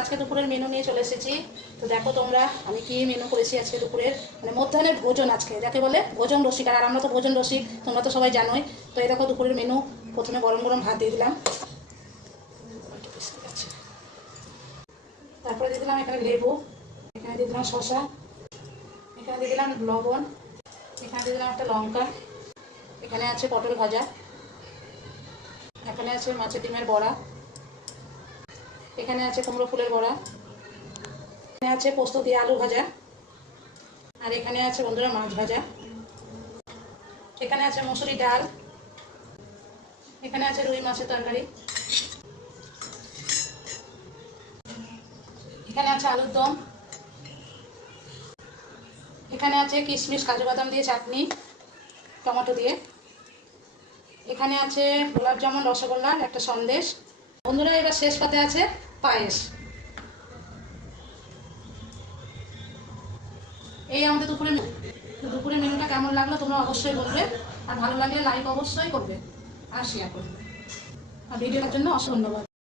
আজকে দুপুরের মেনু নিয়ে চলে এসেছি। তো দেখো তোমরা আমি কি মেনু করেছি আজকে দুপুরের, মানে মধ্যাহ্নের ভোজন। আজকে যাকে বলে ভোজন রসিক, আর আমরা তো ভোজন রসিক, তোমরা তো সবাই জানোই। তো এই দেখো দুপুরের মেনু। প্রথমে গরম গরম ভাত দিয়ে দিলাম, তারপরে দিয়ে দিলাম এখানে লেবু, এখানে দিয়ে দিলাম শসা, এখানে দিয়ে দিলাম লবণ, এখানে দিয়ে দিলাম একটা লঙ্কা, এখানে আছে পটল ভাজা, এখানে আছে মাছের ডিমের বড়া, এখানে আছে কুমড়ো ফুলের বড়া, এখানে আছে পোস্ত দিয়ে আলু ভাজা, আর এখানে আছে বন্ধুরা মাছ ভাজা, এখানে আছে মসুরি ডাল, এখানে আছে রুই মাছের তরকারি, এখানে আছে আলুর দম, এখানে আছে কিশমিশ কাজু বাদাম দিয়ে চাটনি টমেটো দিয়ে, এখানে আছে গোলাপ জামুন রসগোল্লার একটা সন্দেশ। বন্ধুরা এবার শেষ পাতে আছে পায়েস। এই আমাদের দুপুরের মেনুটা কেমন লাগলো তোমরা অবশ্যই বলবে, আর ভালো লাগলে লাইক অবশ্যই করবে আর শেয়ার করবে। আর ভিডিওটার জন্য অসংখ্য ধন্যবাদ।